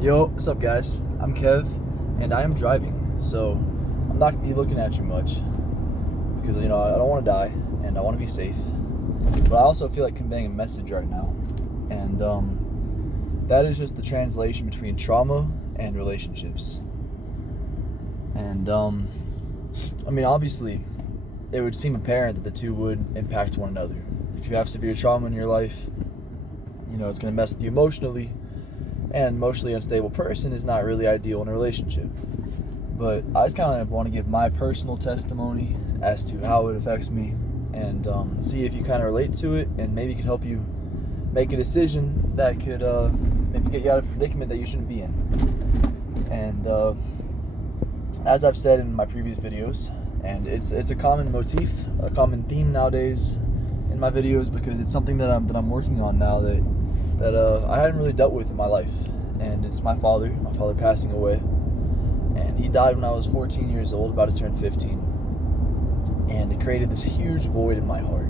Yo, what's up, guys? I'm Kev, and I am driving, so I'm not gonna be looking at you much because I don't want to die and I want to be safe. But I also feel like conveying a message right now, and that is just the translation between trauma and relationships. And obviously, it would seem apparent that the two would impact one another. If you have severe trauma in your life, it's gonna mess with you emotionally. And an emotionally unstable person is not really ideal in a relationship. But I just kind of want to give my personal testimony as to how it affects me and see if you kind of relate to it and maybe can help you make a decision that could maybe get you out of a predicament that you shouldn't be in. And as I've said in my previous videos, and it's a common motif, a common theme nowadays in my videos because it's something that I'm working on now that I hadn't really dealt with in my life. And it's my father passing away. And he died when I was 14 years old, about to turn 15. And it created this huge void in my heart,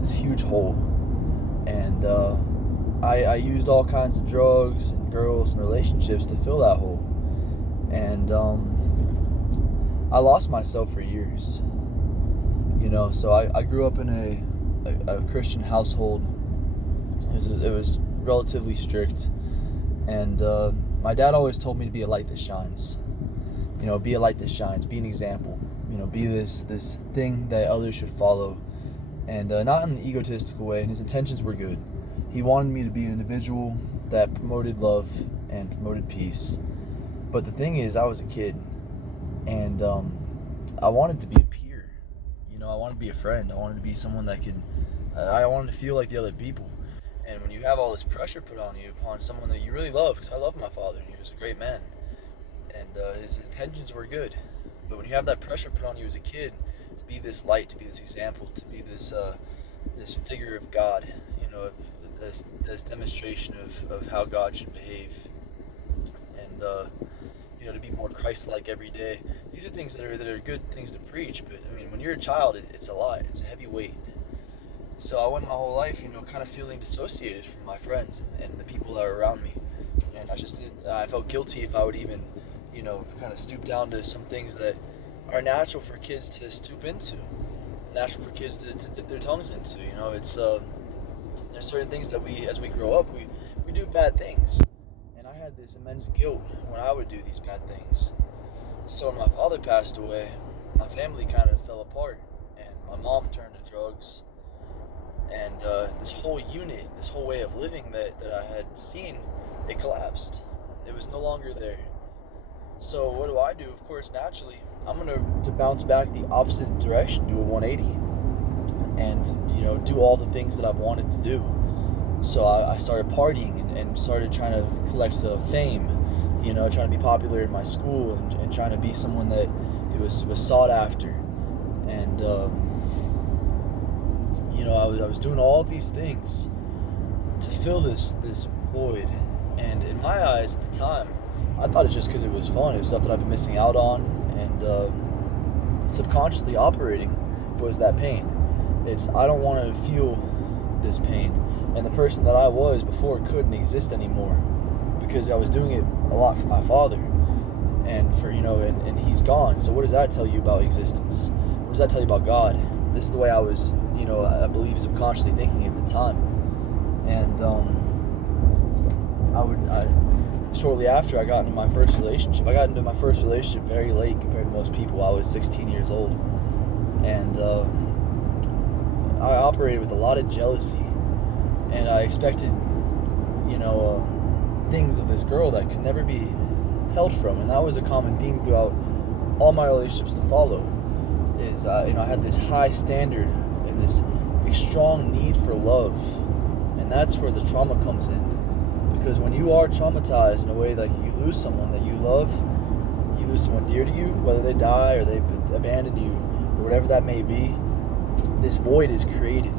this huge hole. And I used all kinds of drugs and girls and relationships to fill that hole. And I lost myself for years. So I grew up in a Christian household. It was relatively strict, and my dad always told me to be a light that shines. Be a light that shines, be an example, be this thing that others should follow, and not in an egotistical way, and his intentions were good. He wanted me to be an individual that promoted love and promoted peace. But the thing is, I was a kid, and I wanted to be a peer. I wanted to be a friend. I wanted to be someone that could, I wanted to feel like the other people. And when you have all this pressure put on you upon someone that you really love, because I love my father, and he was a great man, and his intentions were good, but when you have that pressure put on you as a kid to be this light, to be this example, to be this figure of God, this demonstration of how God should behave, and to be more Christ-like every day. These are things that are good things to preach, but when you're a child, it's a lot. It's a heavy weight. So I went my whole life, kind of feeling dissociated from my friends and the people that were around me. And I felt guilty if I would even, kind of stoop down to some things that are natural for kids to stoop into, natural for kids to dip their tongues into. There's certain things that as we grow up, we do bad things. And I had this immense guilt when I would do these bad things. So when my father passed away, my family kind of fell apart, and my mom turned to drugs. And this whole unit, this whole way of living that I had seen, it collapsed. It was no longer there. So what do? Of course, naturally, I'm going to bounce back the opposite direction, do a 180. And, do all the things that I've wanted to do. So I started partying and started trying to collect fame, trying to be popular in my school and trying to be someone that it was sought after. And, I was doing all of these things to fill this void, and in my eyes at the time, I thought it just because it was fun. It was stuff that I've been missing out on, and subconsciously operating was that pain. I don't want to feel this pain, and the person that I was before couldn't exist anymore because I was doing it a lot for my father, and and he's gone. So what does that tell you about existence? What does that tell you about God? This is the way I was, I believe subconsciously thinking at the time. And shortly after I got into my first relationship, very late compared to most people. I was 16 years old. And I operated with a lot of jealousy. And I expected, things of this girl that could never be held from. And that was a common theme throughout all my relationships to follow. I had this high standard and this strong need for love, and that's where the trauma comes in. Because when you are traumatized in a way that you lose someone that you love, you lose someone dear to you, whether they die or they abandon you or whatever that may be, this void is created.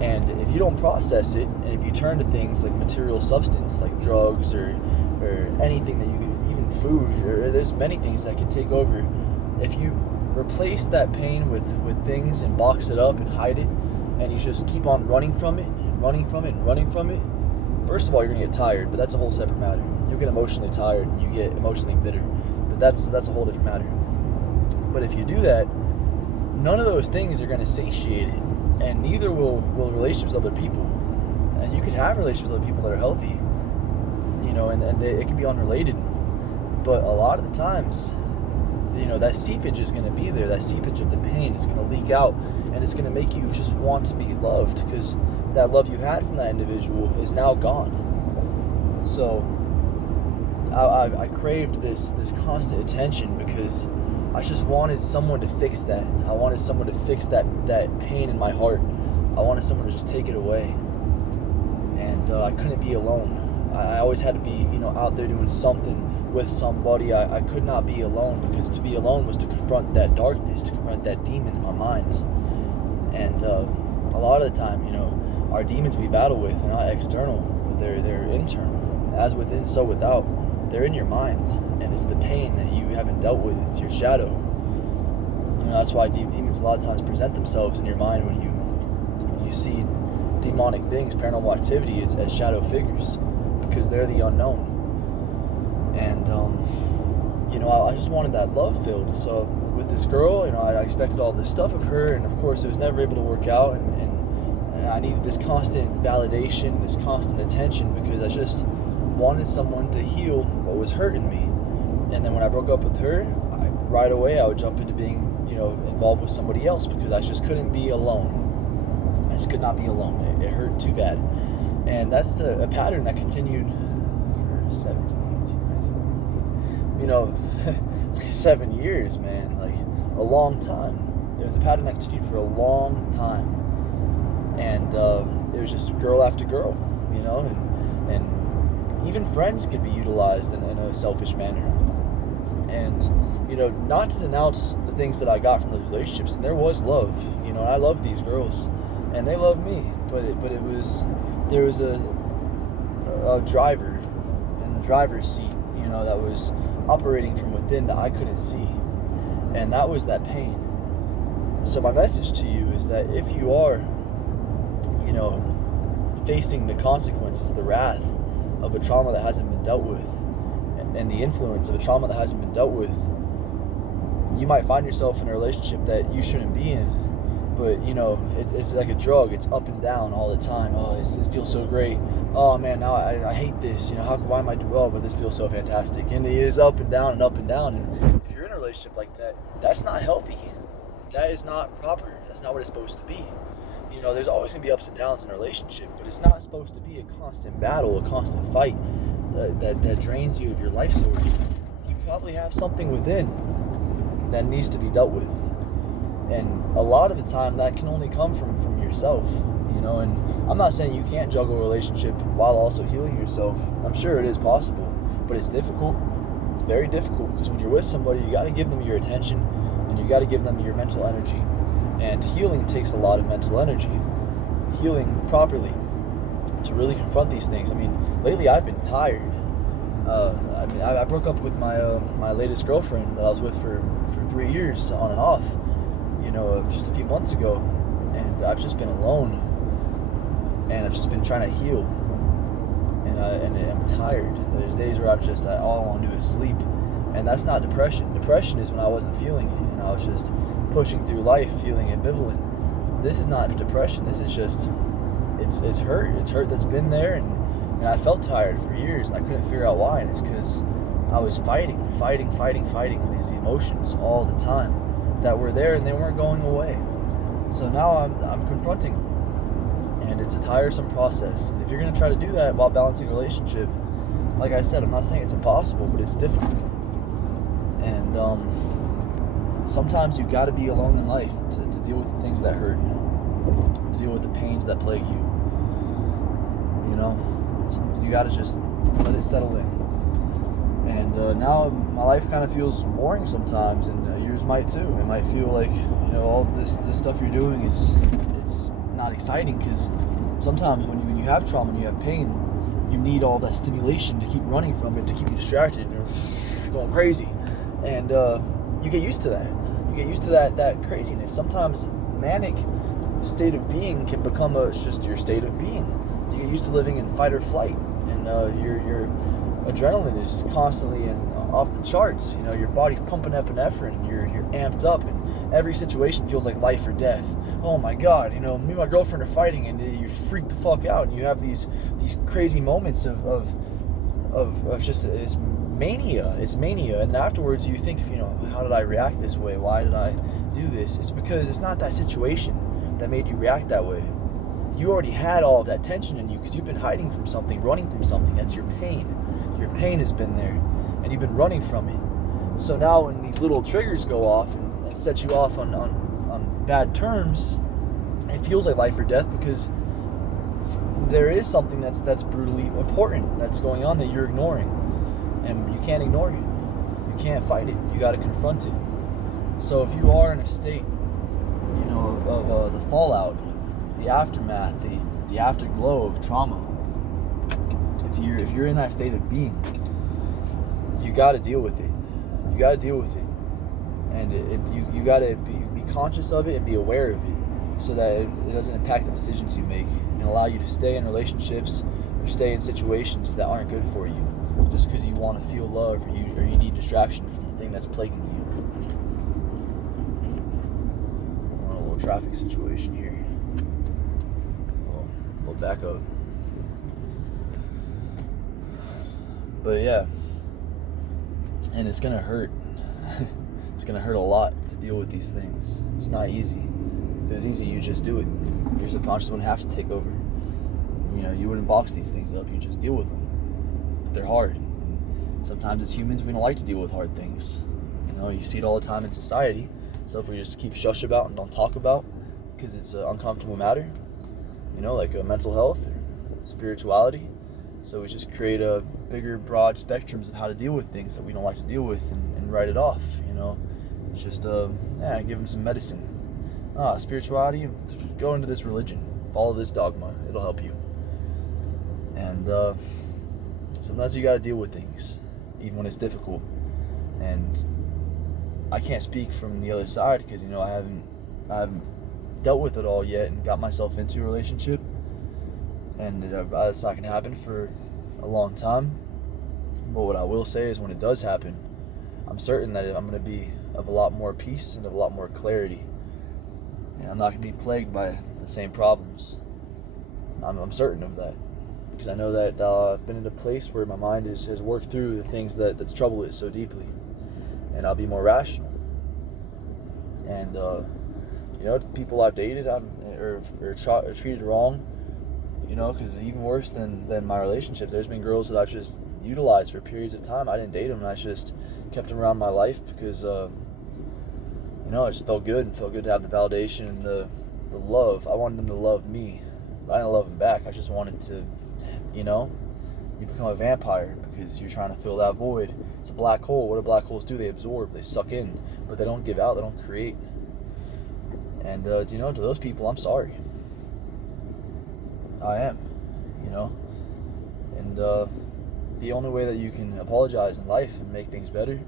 And if you don't process it, and if you turn to things like material substance, like drugs or anything that you can, even food, or there's many things that can take over. If you replace that pain with things and box it up and hide it, and you just keep on running from it and running from it and running from it, first of all, you're gonna get tired, but that's a whole separate matter. You'll get emotionally tired and you get emotionally bitter, but that's a whole different matter. But if you do that, none of those things are gonna satiate it, and neither will relationships with other people. And you can have relationships with other people that are healthy, it can be unrelated, but a lot of the times, that seepage is going to be there. That seepage of the pain is going to leak out, and it's going to make you just want to be loved, because that love you had from that individual is now gone. So I craved this constant attention, because I just wanted someone to fix that. I wanted someone to fix that pain in my heart. I wanted someone to just take it away. And I couldn't be alone. I always had to be, out there doing something with somebody. I could not be alone, because to be alone was to confront that darkness, to confront that demon in my mind. And a lot of the time, our demons we battle with are not external, but they're internal. As within, so without. They're in your mind, and it's the pain that you haven't dealt with. It's your shadow. That's why demons a lot of times present themselves in your mind when you see demonic things, paranormal activity, as shadow figures, because they're the unknown. And I just wanted that love filled. So with this girl, I expected all this stuff of her, and of course it was never able to work out, and I needed this constant validation, this constant attention, because I just wanted someone to heal what was hurting me. And then when I broke up with her, right away I would jump into being involved with somebody else, because I just couldn't be alone. I just could not be alone. It hurt too bad. And that's a pattern that continued for 7 years, man. Like, a long time. It was a pattern that continued for a long time. And it was just girl after girl, and even friends could be utilized in a selfish manner. And, not to denounce the things that I got from those relationships. And there was love, and I love these girls. And they love me, but there was a driver in the driver's seat, that was operating from within that I couldn't see, and that was that pain. So my message to you is that if you are, facing the consequences, the wrath of a trauma that hasn't been dealt with, and the influence of a trauma that hasn't been dealt with, you might find yourself in a relationship that you shouldn't be in. But, it's like a drug. It's up and down all the time. Oh, this feels so great. Oh, man, now I hate this. Why am I doing well, but this feels so fantastic? And it is up and down and up and down. And if you're in a relationship like that, that's not healthy. That is not proper. That's not what it's supposed to be. There's always going to be ups and downs in a relationship, but it's not supposed to be a constant battle, a constant fight that drains you of your life source. You probably have something within that needs to be dealt with. And a lot of the time that can only come from yourself, and I'm not saying you can't juggle a relationship while also healing yourself. I'm sure it is possible, but it's difficult. It's very difficult, because when you're with somebody, you got to give them your attention, and you got to give them your mental energy. And healing takes a lot of mental energy. Healing properly to really confront these things. Lately I've been tired. I broke up with my latest girlfriend that I was with for 3 years on and off. Just a few months ago, and I've just been alone, and I've just been trying to heal, and I'm tired. There's days where all I want to do is sleep, and that's not depression. Depression is when I wasn't feeling it, and I was just pushing through life feeling ambivalent. This is not depression. This is just, it's hurt. It's hurt that's been there, and I felt tired for years, and I couldn't figure out why, and it's because I was fighting with these emotions all the time that were there, and they weren't going away. So now I'm confronting them, and it's a tiresome process. And if you're going to try to do that while balancing a relationship, like I said, I'm not saying it's impossible, but it's difficult. And sometimes you got to be alone in life to deal with the things that hurt you, to deal with the pains that plague you. Sometimes you got to just let it settle in. And now my life kind of feels boring sometimes, and yours might too. It might feel like, all this stuff you're doing it's not exciting, because sometimes when you have trauma and you have pain, you need all that stimulation to keep running from it, to keep you distracted, you're going crazy. And you get used to that. You get used to that craziness. Sometimes manic state of being can become just your state of being. You get used to living in fight or flight, and your adrenaline is constantly off the charts. Your body's pumping epinephrine, and you're amped up, and every situation feels like life or death. Oh my God, me and my girlfriend are fighting, and you freak the fuck out, and you have these crazy moments of just it's mania. It's mania, and afterwards you think, how did I react this way? Why did I do this? It's because it's not that situation that made you react that way. You already had all of that tension in you because you've been hiding from something, running from something. That's your pain. Your pain has been there, and you've been running from it. So now when these little triggers go off and set you off on bad terms, it feels like life or death because there is something that's brutally important that's going on that you're ignoring, and you can't ignore it. You can't fight it. You got to confront it. So if you are in a state, of the fallout, the aftermath, the afterglow of trauma, if you're in that state of being, you got to deal with it. You got to deal with it, and you got to be conscious of it and be aware of it, so that it doesn't impact the decisions you make and allow you to stay in relationships or stay in situations that aren't good for you, just because you want to feel love or you need distraction from the thing that's plaguing you. We're in a little traffic situation here. We'll back up. But yeah, and it's gonna hurt. It's gonna hurt a lot to deal with these things. It's not easy. If it was easy, you just do it. Your subconscious wouldn't have to take over. You wouldn't box these things up. You just deal with them. But they're hard. Sometimes as humans, we don't like to deal with hard things. You see it all the time in society. So if we just keep shush about and don't talk about, because it's an uncomfortable matter, like mental health or spirituality. So we just create a bigger, broad spectrums of how to deal with things that we don't like to deal with and write it off. It's just give them some medicine. Spirituality, go into this religion, follow this dogma, it'll help you. And sometimes you got to deal with things, even when it's difficult. And I can't speak from the other side because I haven't dealt with it all yet and got myself into a relationship, and that's not gonna happen for a long time. But what I will say is, when it does happen, I'm certain that I'm gonna be of a lot more peace and of a lot more clarity, and I'm not gonna be plagued by the same problems. I'm certain of that, because I know that I've been in a place where my mind has worked through the things that trouble it so deeply, and I'll be more rational. And people I've dated or treated wrong, because even worse than my relationships, there's been girls that I've just utilized for periods of time. I didn't date them, and I just kept them around my life because it just felt good. It felt good to have the validation and the love. I wanted them to love me. I didn't love them back. I just wanted to, you become a vampire because you're trying to fill that void. It's a black hole. What do black holes do? They absorb, they suck in, but they don't give out, they don't create. And to those people, I'm sorry. I am, and the only way that you can apologize in life and make things better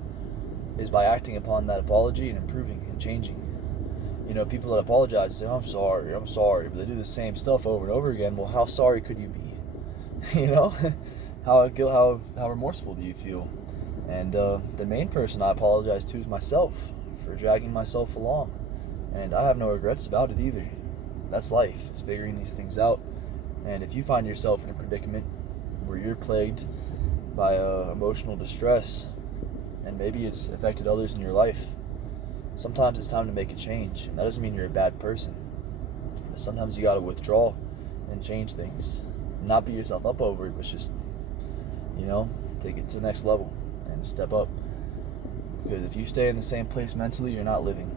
is by acting upon that apology and improving and changing. People that apologize say, I'm sorry, but they do the same stuff over and over again. Well, how sorry could you be? How remorseful do you feel? And the main person I apologize to is myself for dragging myself along. And I have no regrets about it either. That's life. It's figuring these things out. And if you find yourself in a predicament where you're plagued by emotional distress, and maybe it's affected others in your life, sometimes it's time to make a change. And that doesn't mean you're a bad person. But sometimes you got to withdraw and change things. Not beat yourself up over it, but just, take it to the next level and step up. Because if you stay in the same place mentally, you're not living.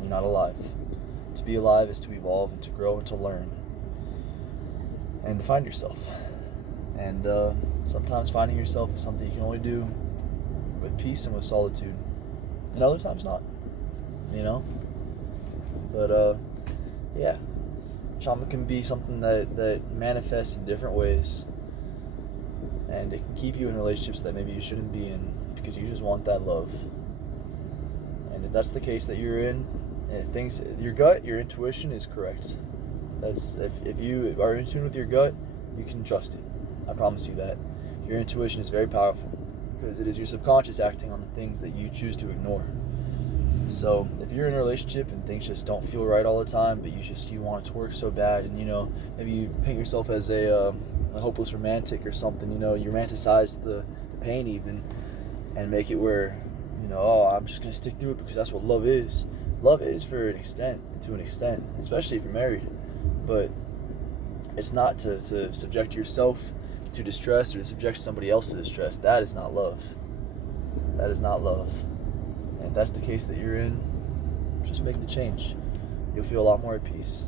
You're not alive. To be alive is to evolve and to grow and to learn and to find yourself. And sometimes finding yourself is something you can only do with peace and with solitude, and other times not. But trauma can be something that manifests in different ways, and it can keep you in relationships that maybe you shouldn't be in because you just want that love. And if that's the case that you're in, and your intuition is correct. If you are in tune with your gut you can trust it. I promise you that. Your intuition is very powerful because it is your subconscious acting on the things that you choose to ignore. So if you're in a relationship and things just don't feel right all the time, but you want it to work so bad, and maybe you paint yourself as a hopeless romantic or something, you romanticize the pain even, and make it where, oh, I'm just gonna stick through it because that's what love is. Love is to an extent, especially if you're married, but it's not to subject yourself to distress or to subject somebody else to distress. That is not love. That is not love. And if that's the case that you're in, just make the change. You'll feel a lot more at peace.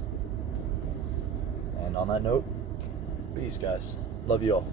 And on that note, peace, guys. Love you all.